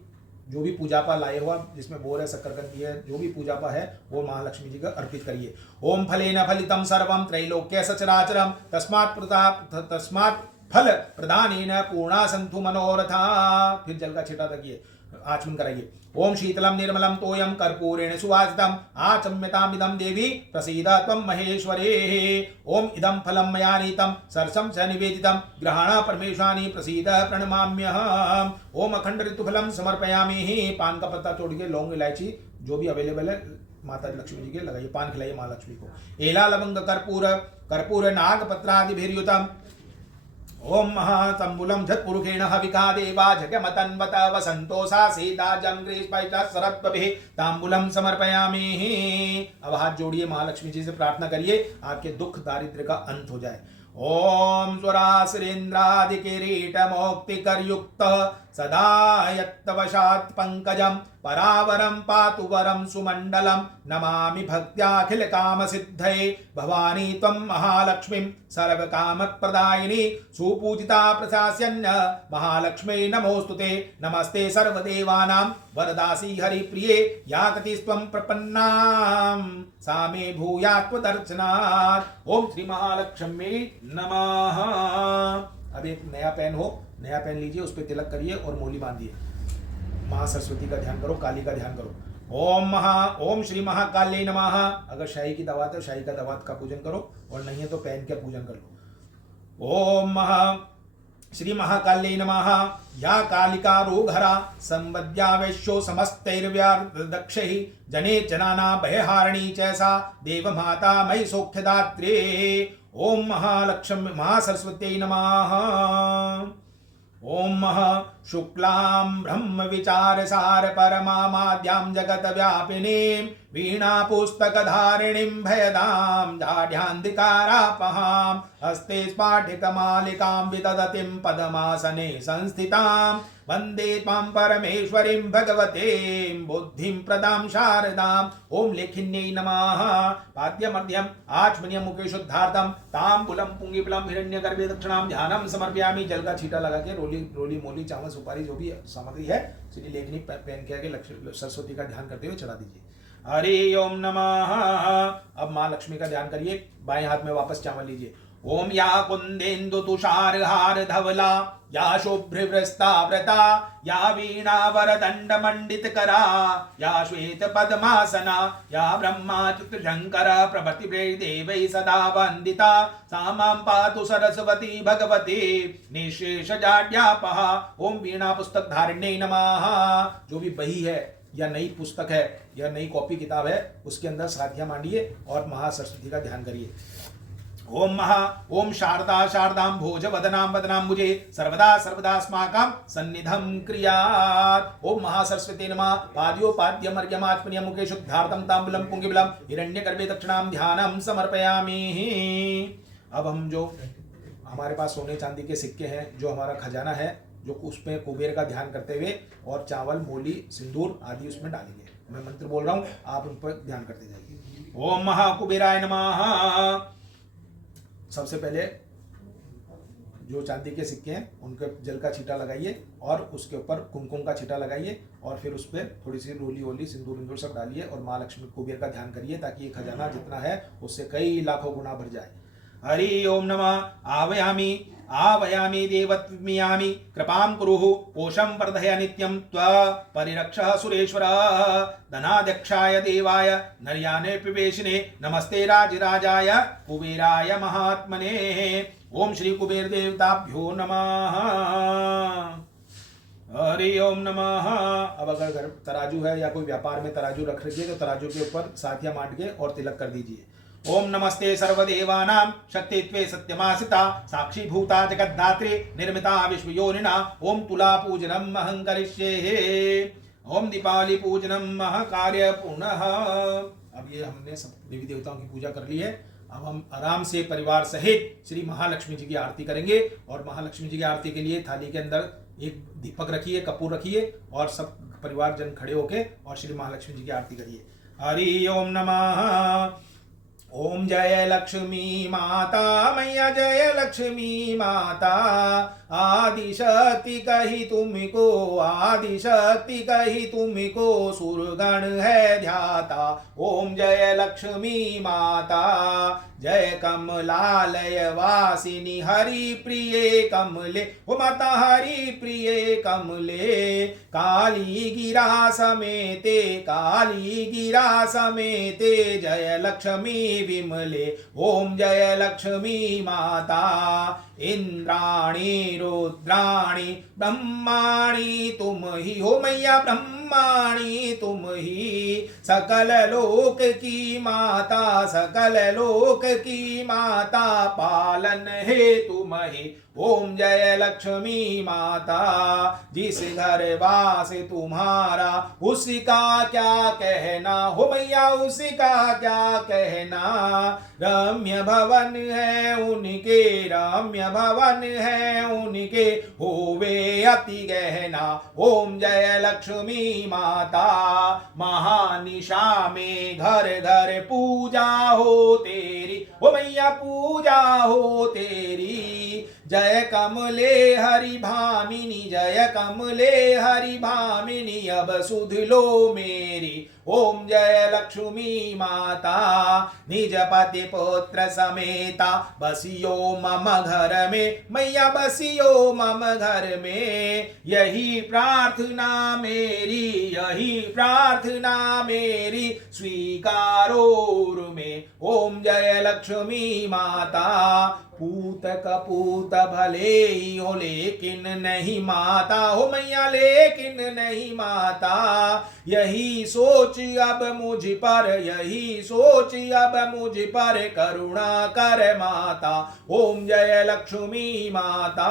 जो भी पूजा पा लाए हो आप, जिसमें बोर है, शक्करकंदी है, जो भी पूजा पा है वो महालक्ष्मी जी का अर्पित करिए। ओम फलेन फलितम सर्वम त्रैलोक्य सचराचरम तस्मात् फल प्रदानेन पूर्णा संतु मनोरथा। फिर जल का छिटा तकिए, आचमन कराइए। ओम शीतलम निर्मलम तोयम कर्पूरेण सुवासितम आचम्यतामिदं देवी प्रसीद त्वं महेश्वरे। ओम इदं फलं मया नीतं सरसं च निवेदितं ग्रहाण परमेशानि प्रसीद प्रणमाम्यहम्। ओम अखंड ऋतुफलम समर्पयामि। पान का पत्ता तोड़ के, लौंग इलायची जो भी अवेलेबल है माता लक्ष्मी जी के लगाइए। पान खिलाइए महालक्ष्मी को। एला लवंग कर्पूर नागपत्रादिभिर्युतम्। ओम महातंबुलम झत्पुरुषेण हविका देवा जगमतन्वत वसंतोषा सीताजम ग्रीष्म शरद्भि तांबुलम समर्पयामि। अब हाथ जोड़िए, महालक्ष्मी जी से प्रार्थना करिए आपके दुख दारिद्र्य का अंत हो जाए। ओम सुरासुरेन्द्रादि किरीट मौक्तिकरयुक्त सदा यत्तवशात् पंकजम परावरम पातु वरम सुमंडलम नमामि भक्त्याखिल काम सिद्धये। भवानी त्वं महालक्ष्मीं सर्व काम प्रदायिनी सुपूजिता प्रशास्यन्य महालक्ष्मी नमोस्तुते। नमस्ते सर्वदेवानां वरदासी हरिप्रिये या कतिस्त्वं प्रपन्नां सा मे भूयात्वदर्शनात्। ओम श्री महालक्ष्मी नमः। अब एक नया पेन लीजिए, उस पर तिलक करिए और मोली बांधिए। माँ सरस्वती का ध्यान करो, काली का ध्यान करो। ओम श्री महाकाल्यै नमः। अगर शाही की दवात है, शाही का दवात का पूजन करो, और नहीं है तो पेन का पूजन कर लो। ओम श्री महाकाल्यै नमः। या कालिका रोगहरा संवद्यावेश्यो समस्तैर्व्यादक्षैः जने जनाना भयहारिणी चैसा देव माता मयि सौख्यदात्रे। ओम महालक्ष्मी महासरस्वत्यै नमः। ओम शुक्लां ब्रह्म विचार सार परमाद्यां जगत व्यापिनीं वीणा पुस्तक धारिणीं भयदां जाड्यान्धिकारापहां हस्ते स्फाटिकमालिकां विदधतीं पद्मासने संस्थितां वंदे त्वां परमेश्वरीं भगवतीं बुद्धिं प्रदां शारदां। ओम लेखिन्यै नमः। पाद्यमर्ध्यम आचमनीयम मुखे शुद्धार्थम तांबूलम पुंगिबलम हिरण्यगर्भे दक्षिणां ध्यानम समर्पयामि। जल का छींटा लगा के रोली मोली चावल सुपारी जो भी सामग्री है सीधी लेखनी पेन के आगे सरस्वती का ध्यान करते हुए चढ़ा दीजिए। हरि ओम नमः। अब माँ लक्ष्मी का ध्यान करिए। बाएं हाथ में वापस चावल लीजिए। ओम या कुंदेन्दु तुषार हार धवला या शुभ्रवृस्ताव्रता या वीणा वरदंड मंडित करा या श्वेत पद्मासना या ब्रह्माच्युत शंकर प्रभृति देवै सदा वंदिता सा मां पातु सरस्वती भगवती निशेष जाड्यापहा। ओम वीणा पुस्तक धारिण्यै नमः। जो भी बही है या नई पुस्तक है या नई कॉपी किताब है उसके अंदर साधिया मांडिए और महासरस्वती का ध्यान करिए। ओम शारदा शारदां भोज वदनां वदनां मुझे सर्वदा अस्माकं सन्निधं क्रियात्। ओम महासरस्वती नमः। पाद्योपाद्यम अर्घ्यमाचमनीयं मुखे शुद्धार्थं तांबूलं पुंगिबलं हिरण्यगर्भे दक्षिणां ध्यानं समर्पयामि। अब हम जो हमारे पास सोने चांदी के सिक्के हैं, जो हमारा खजाना है, जो उसमें कुबेर का ध्यान करते हुए और चावल मोली सिंदूर आदि उसमें डालेंगे। मैं मंत्र बोल रहा हूँ, आप उन पर ध्यान करते जाइए। ओम महाकुबेराय नमः। सबसे पहले जो चांदी के सिक्के हैं उनके जल का छींटा लगाइए और उसके ऊपर कुमकुम का छींटा लगाइए और फिर उस पर थोड़ी सी रोली वोली सिंदूर सब डालिए और माँ लक्ष्मी कुबेर का ध्यान करिए ताकि ये खजाना जितना है उससे कई लाखों गुना भर जाए। हरि ओम नमः। आवायामि आवायामि देवत्मियामि कृपां कुरुः कोशं वर्धय नित्यं त्वपरिरक्षः सुरेश्वरः। धनाध्यक्षाय देवाय नर्याने पिपेशिने नमस्ते राजराजाय कुबेराय महात्मने। ओम श्री कुबेर देवताभ्यो नमः। हरि ओम नमः। अब अगर घर तराजू है या कोई व्यापार में तराजू रख रखिए तो तराजू के ऊपर साथिया मांड के और तिलक कर दीजिए। ओम नमस्ते सर्वदेवानां शक्तित्वे सत्यमासिता साक्षी भूता जगद्धात्री निर्मिता विश्वयोनिना। ओम तुला पूजनम अहं करिष्ये। ओम दीपावली पूजनम महाकार्य पुनः। अब ये हमने सब देवी देवताओं की पूजा कर ली है। अब हम आराम से परिवार सहित श्री महालक्ष्मी जी की आरती करेंगे। और महालक्ष्मी जी की आरती के लिए थाली के अंदर एक दीपक रखिए, कपूर रखिए और सब परिवार जन खड़े होके और श्री महालक्ष्मी जी की आरती करिए। हरि ओम नमः। ओम जय लक्ष्मी माता मैया जय लक्ष्मी माता। आदिशक्ति कही तुमको आदिशक्ति कही तुमको सुरगण है ध्याता। ओम जय लक्ष्मी माता जय कमलालय वासिनी हरि प्रिय कमले। ओ माता हरि प्रिय कमले। काली गिरा समेते काली गिरा समेते जय लक्ष्मी विमले। ओम जय लक्ष्मी माता। इंद्राणी रुद्राणी ब्रह्माणी तुम ही हो मैया ब्रह्माणी तुम ही। सकल लोक की माता सकल लोक की माता पालन है तुम ही। ओम जय लक्ष्मी माता। जिस घर वास तुम्हारा उसका क्या कहना हो मैया उसका क्या कहना। रम्य भवन है उनके रम्य भवन है उनके होवे अति गहना। ओम जय लक्ष्मी माता। महानिशा में घर घर पूजा हो तेरी ओ मैया पूजा हो तेरी। जय कमले हरि भामिनी जय कमले हरि भामिनी अब सुध लो मेरी। ओम जय लक्ष्मी माता। निज पति पुत्र समेता बसियो मम घर में मैया बसियो मम घर में। यही प्रार्थना मेरी यही प्रार्थना मेरी स्वीकारो में। ओम जय लक्ष्मी माता। पूत कपूत भले ही हो लेकिन नहीं माता हो मैया लेकिन नहीं माता। यही सोच अब मुझ पर यही सोच अब मुझ पर करुणा कर माता। ओम जय लक्ष्मी माता।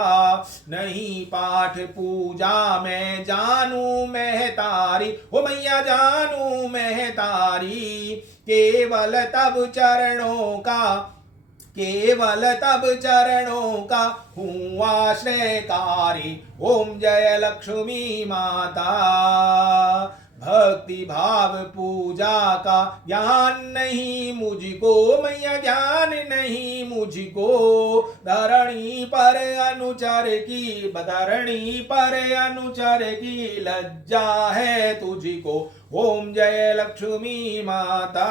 नहीं पाठ पूजा मैं जानू मैं तारी हो मैया जानू मैं तारी। केवल तब चरणों का केवल तब चरणों का हूँ आश्रयकारी। ओम जय लक्ष्मी माता। भक्ति भाव पूजा का ज्ञान नहीं मुझको मैया ज्ञान नहीं मुझको। धरणी पर अनुचर की धरणी पर अनुचर की लज्जा है तुझको। ओम जय लक्ष्मी माता।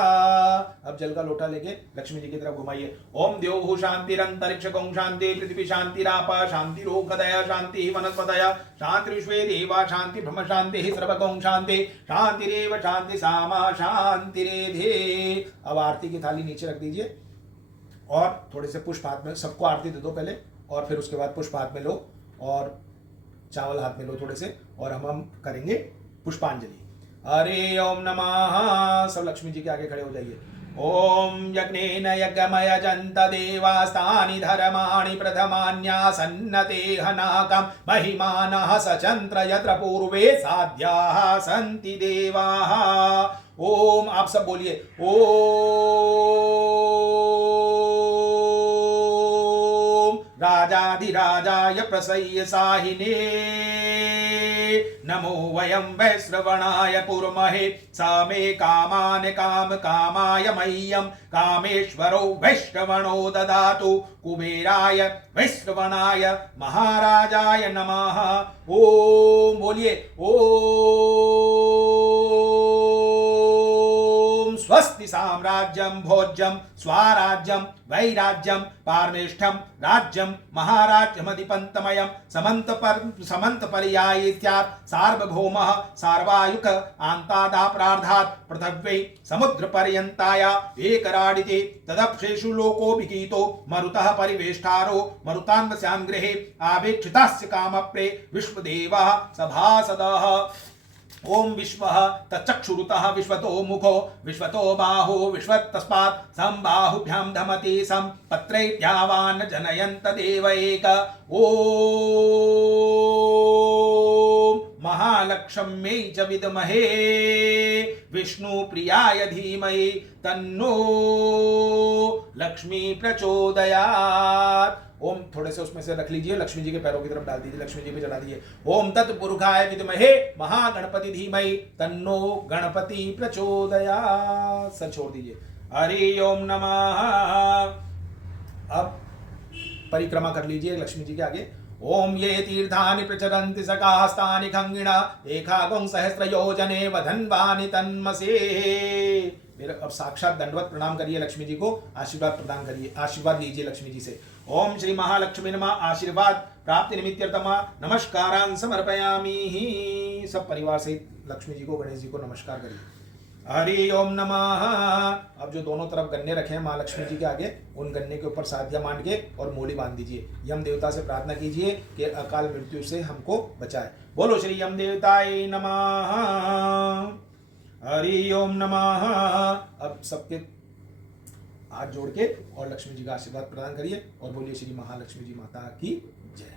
अब जल का लोटा लेके लक्ष्मी जी की तरफ घुमाइए। ओम द्योः शांतिरंतरिक्षकं शांति पृथ्वी शांतिराप शांतिरोगदय शांति वनस्पतय शांति विश्वे देवा शांति ब्रह्म शांति सर्वगं शांति शांतिरेव शांति सामा शांतिरेधे। अब आरती की थाली नीचे रख दीजिए और थोड़े से पुष्प हाथ में सबको आरती दे दो पहले और फिर उसके बाद पुष्प हाथ में लो और चावल हाथ में लो थोड़े से और हम करेंगे पुष्पांजलि। हरे ओम नमः। सब लक्ष्मी जी के आगे खड़े हो जाइए। ओम यज्ञेन यज्ञमय जंत देवास्तानि धर्माणि प्रथमान्यासन्नते हनाकं महिमानः सचंत्र यत्र पूर्वे साध्याः सन्ति देवाः। ओम आप सब बोलिए ओम राजाधिराजाय प्रसह्य साहिने नमो वयं वैश्रवणाय कुर्महे। स मे कामान् काम कामाय मह्यं कामेश्वरो वैश्रवणो ददातु। कुबेराय वैश्रवणाय महाराजाय नमः। ओम बोलिए ओम स्वस्ति साम्राज्यम भोज्यम स्वाराज्यम वैराज्यम पारमेष्ठम राज्यम महाराज्यमधिपन्तमयम समंत पर्यायेत्यात् सार्वभौमः सार्वायुक आन्तादाप्रार्धात् पृथग्वै समुद्र पर्यन्ताया एकराडिते तदप्सेषु लोकोभिगीतो मरुतः परिवेष्टारो मरुतान्वस्यां गृहे आवेक्षितस्य कामप्रे विश्वदेवः सभासदः। ओम विश्वः तच्चक्षुरुतः विश्वतो मुखो विश्वतो बाहो विश्वतस्मात् संबाहुभ्यां धमति संपत्रैर्यावान् जनयन्त देव एक। ओम महालक्ष्म्यै च विद्महे विष्णुप्रियाय धीमहि तन्नो लक्ष्मी प्रचोदयात्। ओम थोड़े से उसमें से रख लीजिए, लक्ष्मी जी के पैरों की तरफ डाल दीजिए, लक्ष्मी जी पे चढ़ा दीजिए। ओम तत्पुरुषाय विद्महे महागणपति धीमहि तन्नो गणपति प्रचोदयात्। सर छोड़ दीजिए। हरि ओम नमः। अब परिक्रमा कर लीजिए लक्ष्मी जी के आगे। ओम ये तीर्थानि प्रचरन्ति सकास्तानि खंगिणा एकागुं सहस्रयोजने वधन्वानि तन्मसे। मेरे अब साक्षात दंडवत प्रणाम करिए लक्ष्मी जी को, आशीर्वाद प्रदान करिए, आशीर्वाद लीजिए लक्ष्मी जी से। ओम श्री महालक्ष्मी नमः। आशीर्वाद प्राप्ति निमित्तर्तम नमस्कारान् समर्पयामि। सब परिवार सहित लक्ष्मी जी को, गणेश जी को नमस्कार करिए। हरि ओम नमः। अब जो दोनों तरफ गन्ने रखे हैं महालक्ष्मी जी के आगे, उन गन्ने के ऊपर साधिया मांड के और मोली बांध दीजिए। यम देवता से प्रार्थना कीजिए कि अकाल मृत्यु से हमको बचाए। बोलो श्री यम देवताय नमः। हरि ओम नमः। अब सबके हाथ जोड़ के और लक्ष्मी जी का आशीर्वाद प्रदान करिए और बोलिए श्री महालक्ष्मी जी माता की जय।